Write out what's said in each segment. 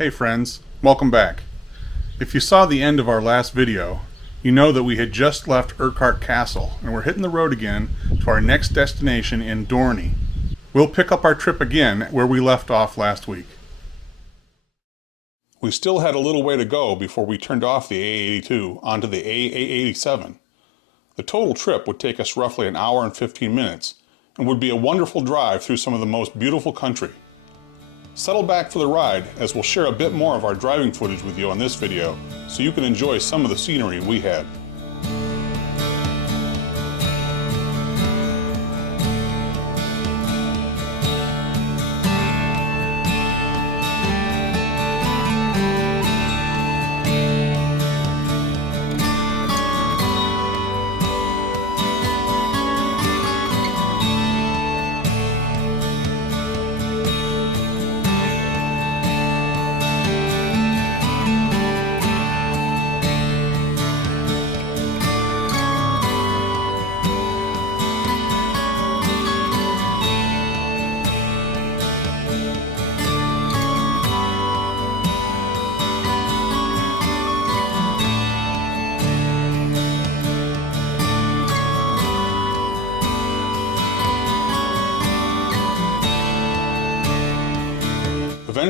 Hey friends, welcome back. If you saw the end of our last video, you know that we had just left Urquhart Castle and we're hitting the road again to our next destination in Dornie. We'll pick up our trip again where we left off last week. We still had a little way to go before we turned off the A82 onto the A87. The total trip would take us roughly an hour and 15 minutes and would be a wonderful drive through some of the most beautiful country. Settle back for the ride as we'll share a bit more of our driving footage with you on this video so you can enjoy some of the scenery we had.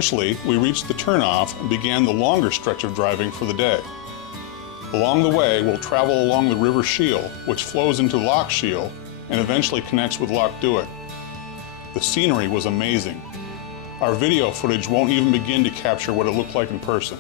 Eventually, we reached the turnoff and began the longer stretch of driving for the day. Along the way, we'll travel along the River Shiel, which flows into Loch Shiel and eventually connects with Loch Duat. The scenery was amazing. Our video footage won't even begin to capture what it looked like in person.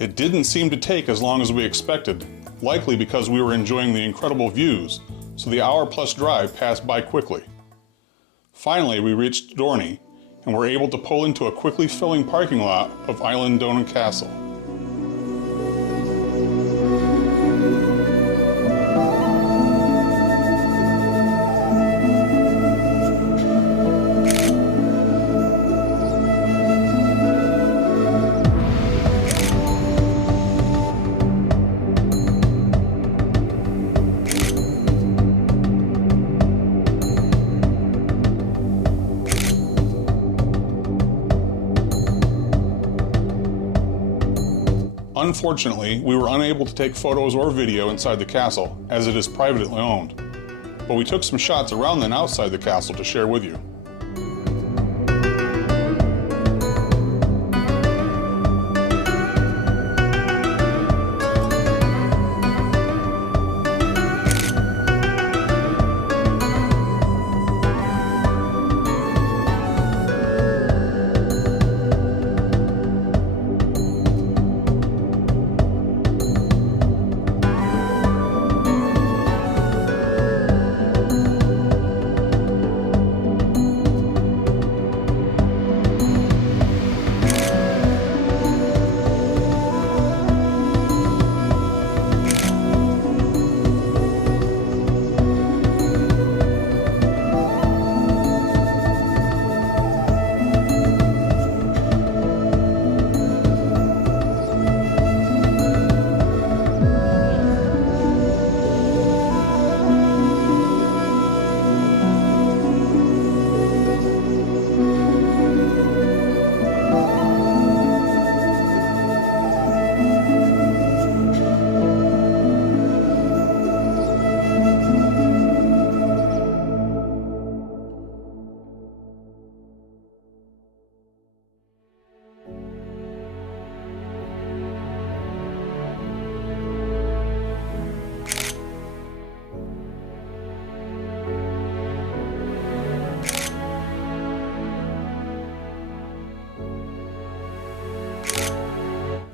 It didn't seem to take as long as we expected, likely because we were enjoying the incredible views, so the hour-plus drive passed by quickly. Finally, we reached Dornie and were able to pull into a quickly filling parking lot of Eilean Donan Castle. Unfortunately, we were unable to take photos or video inside the castle, as it is privately owned, but we took some shots around and outside the castle to share with you.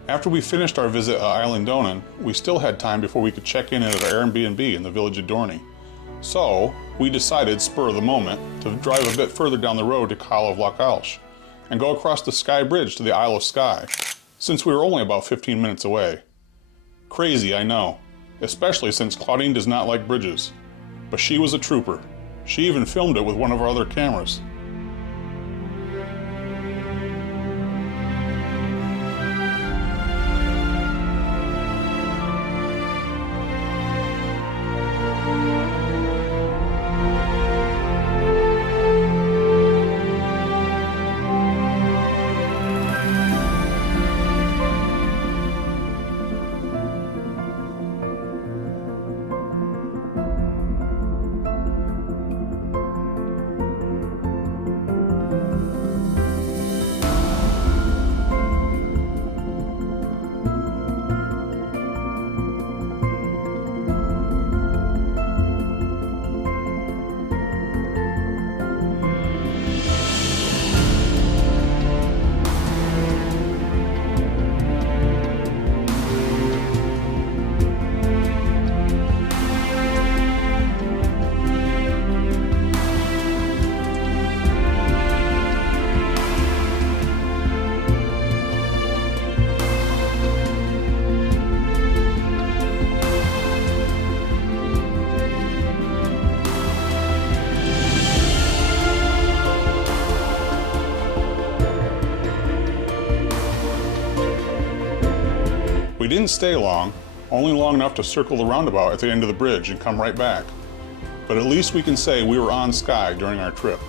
After we finished our visit at Eilean Donan, we still had time before we could check in at our Airbnb in the village of Dornie. So, we decided, spur of the moment, to drive a bit further down the road to Call of Loch Alsh and go across the Skye Bridge to the Isle of Skye, since we were only about 15 minutes away. Crazy, I know, especially since Claudine does not like bridges. But she was a trooper. She even filmed it with one of our other cameras. We didn't stay long, only long enough to circle the roundabout at the end of the bridge and come right back. But at least we can say we were on Skye during our trip.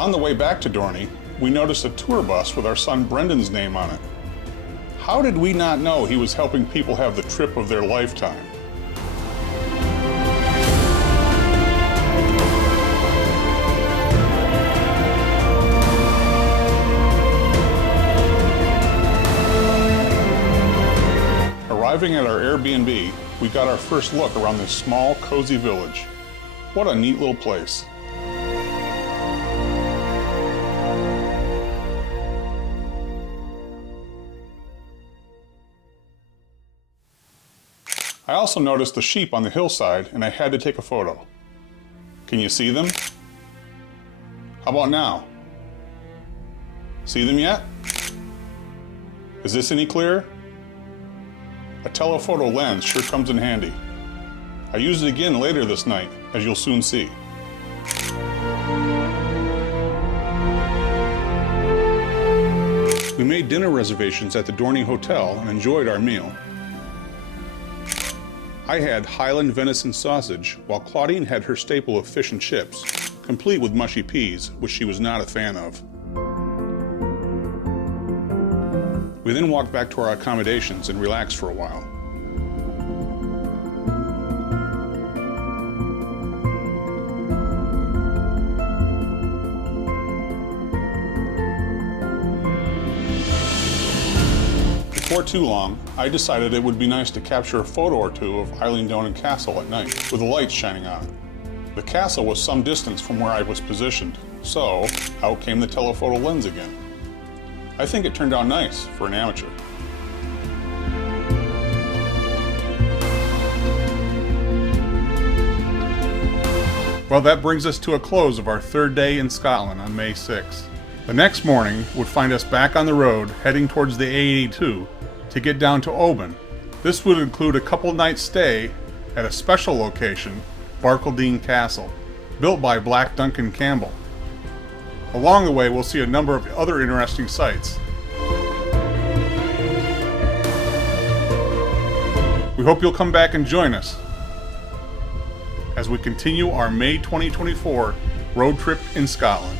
On the way back to Dornie, we noticed a tour bus with our son Brendan's name on it. How did we not know he was helping people have the trip of their lifetime? Arriving at our Airbnb, we got our first look around this small, cozy village. What a neat little place. I also noticed the sheep on the hillside and I had to take a photo. Can you see them? How about now? See them yet? Is this any clearer? A telephoto lens sure comes in handy. I used it again later this night, as you'll soon see. We made dinner reservations at the Dornie Hotel and enjoyed our meal. I had Highland venison sausage, while Claudine had her staple of fish and chips, complete with mushy peas, which she was not a fan of. We then walked back to our accommodations and relaxed for a while. Before too long, I decided it would be nice to capture a photo or two of Eilean Donan Castle at night, with the lights shining on it. The castle was some distance from where I was positioned, so out came the telephoto lens again. I think it turned out nice for an amateur. Well, that brings us to a close of our third day in Scotland on May 6th. The next morning would find us back on the road heading towards the A82 to get down to Oban. This would include a couple nights stay at a special location, Eilean Castle, built by Black Duncan Campbell. Along the way, we'll see a number of other interesting sights. We hope you'll come back and join us as we continue our May 2024 road trip in Scotland.